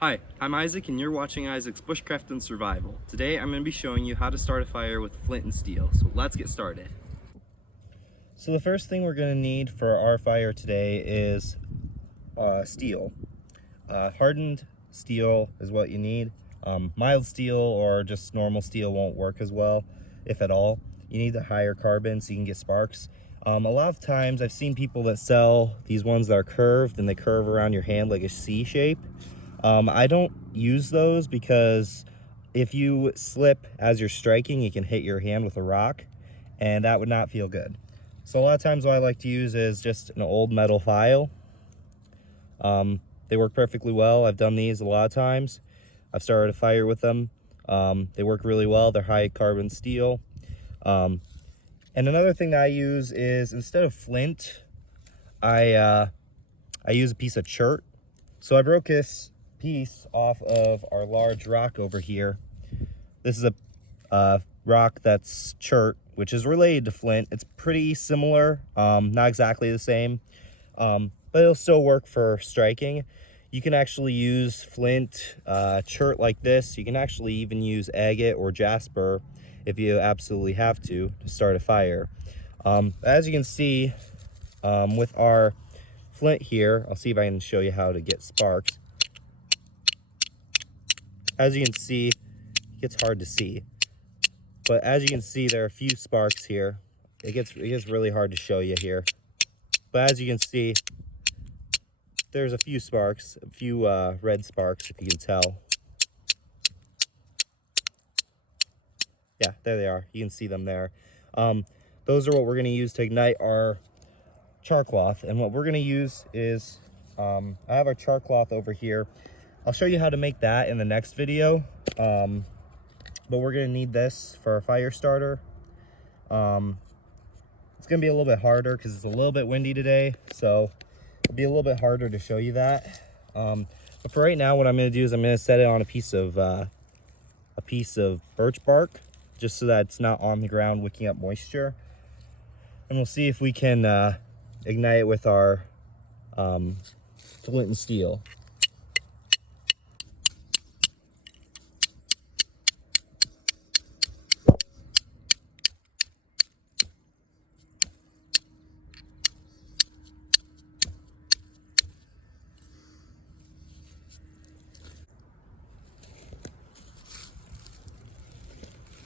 Hi, I'm Isaac and you're watching Isaac's Bushcraft and Survival. Today I'm going to be showing you how to start a fire with flint and steel, so let's get started. So the first thing we're going to need for our fire today is steel. Hardened steel is what you need. Mild steel or just normal steel won't work as well, if at all. You need the higher carbon so you can get sparks. A lot of times I've seen people that sell these ones that are curved and they curve around your hand like a C shape. I don't use those because if you slip as you're striking, you can hit your hand with a rock and that would not feel good. So a lot of times what I like to use is just an old metal file. They work perfectly well. I've done these a lot of times. I've started a fire with them. They work really well. They're high carbon steel. And another thing that I use is instead of flint, I use a piece of chert. So I broke this piece off of our large rock over here. This is a rock that's chert, which is related to flint. It's pretty similar, not exactly the same, but it'll still work for striking. You can actually use flint, chert like this. You can actually even use agate or jasper if you absolutely have to start a fire. As you can see, with our flint here, I'll see if I can show you how to get sparks. As you can see, it gets hard to see, but as you can see, there are a few sparks here. It gets really hard to show you here, but as you can see, there's a few sparks, a few red sparks, if you can tell. Yeah, there they are. You can see them there. Those are what we're going to use to ignite our char cloth, and what we're going to use is I have our char cloth over here. I'll show you how to make that in the next video, but we're going to need this for our fire starter. It's going to be a little bit harder because it's a little bit windy today, so it'll be a little bit harder to show you that. But for right now, what I'm going to do is I'm going to set it on a piece of birch bark, just so that it's not on the ground wicking up moisture. And we'll see if we can ignite it with our flint and steel.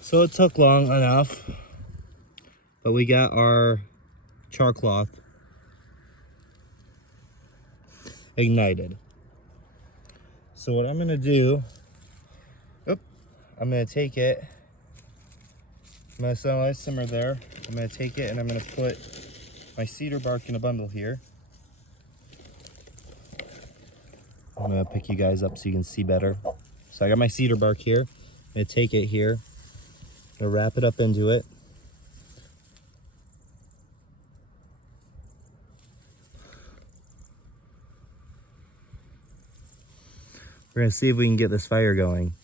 So it took long enough, but we got our char cloth ignited. So what I'm going to do, I'm going to take it, I'm going to set a nice simmer there. I'm going to take it and I'm going to put my cedar bark in a bundle here. I'm going to pick you guys up so you can see better. So I got my cedar bark here. I'm going to take it here. I'm going to wrap it up into it. We're going to see if we can get this fire going.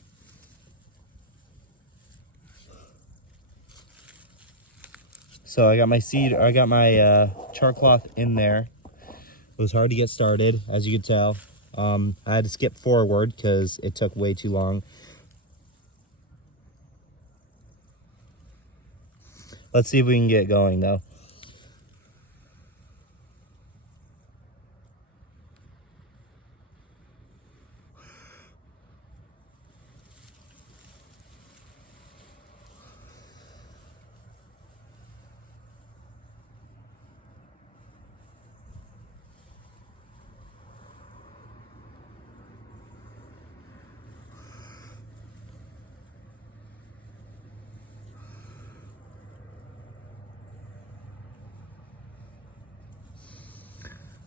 So I got my char cloth in there. It was hard to get started, as you could tell. I had to skip forward because it took way too long. Let's see if we can get going though.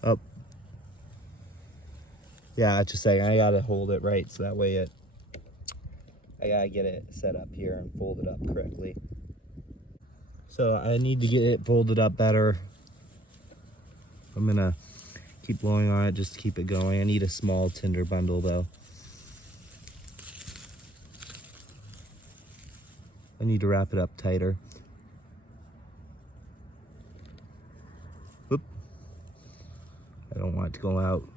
Oh, yeah, just saying, I gotta hold it right so that way I gotta get it set up here and fold it up correctly. So I need to get it folded up better. I'm gonna keep blowing on it just to keep it going. I need a small tinder bundle though. I need to wrap it up tighter. Whoop. I don't want it to go out.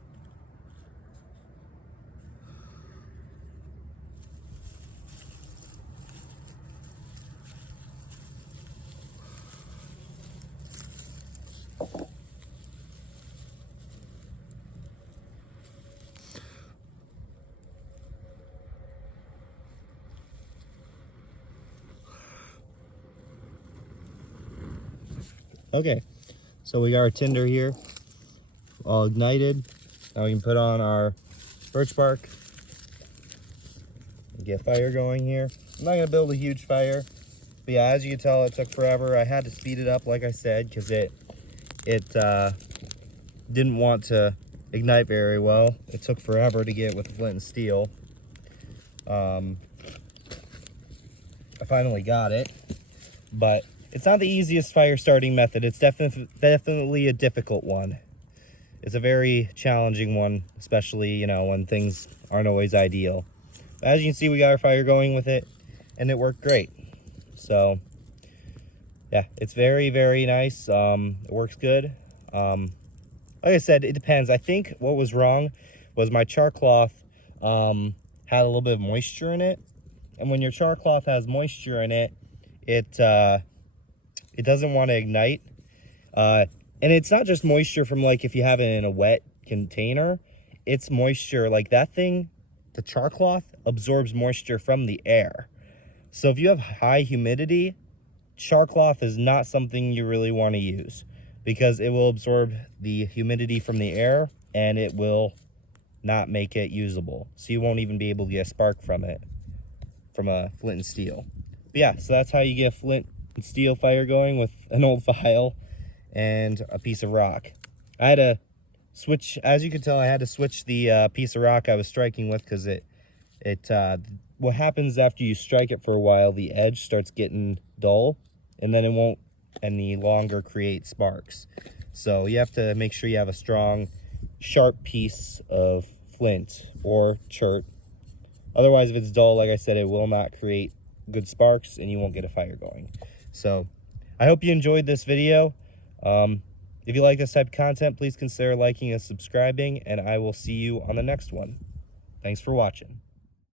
Okay, so we got our tinder here all ignited. Now we can put on our birch bark and get fire going here. I'm not gonna build a huge fire, but yeah, as you can tell, it took forever. I had to speed it up, like I said, because it didn't want to ignite very well. It took forever to get with the flint and steel. I finally got it, but it's not the easiest fire starting method. It's definitely a difficult one. It's a very challenging one, especially, you know, when things aren't always ideal. But as you can see, we got our fire going with it, and it worked great. So yeah, it's very, very nice. It works good. Like I said, it depends. I think what was wrong was my char cloth had a little bit of moisture in it. And when your char cloth has moisture in it, it doesn't want to ignite. And it's not just moisture from like if you have it in a wet container. It's moisture like that thing, the char cloth absorbs moisture from the air. So if you have high humidity, char cloth is not something you really want to use, because it will absorb the humidity from the air and it will not make it usable. So you won't even be able to get a spark from it, from a flint and steel. But yeah, so that's how you get a flint and steel fire going, with an old file and a piece of rock. I had to switch, as you can tell, I had to switch the piece of rock I was striking with, because what happens after you strike it for a while, the edge starts getting dull, and then it won't any longer create sparks. So you have to make sure you have a strong, sharp piece of flint or chert. Otherwise, if it's dull, like I said, it will not create good sparks and you won't get a fire going. So I hope you enjoyed this video. If you like this type of content, please consider liking and subscribing, and I will see you on the next one. Thanks for watching.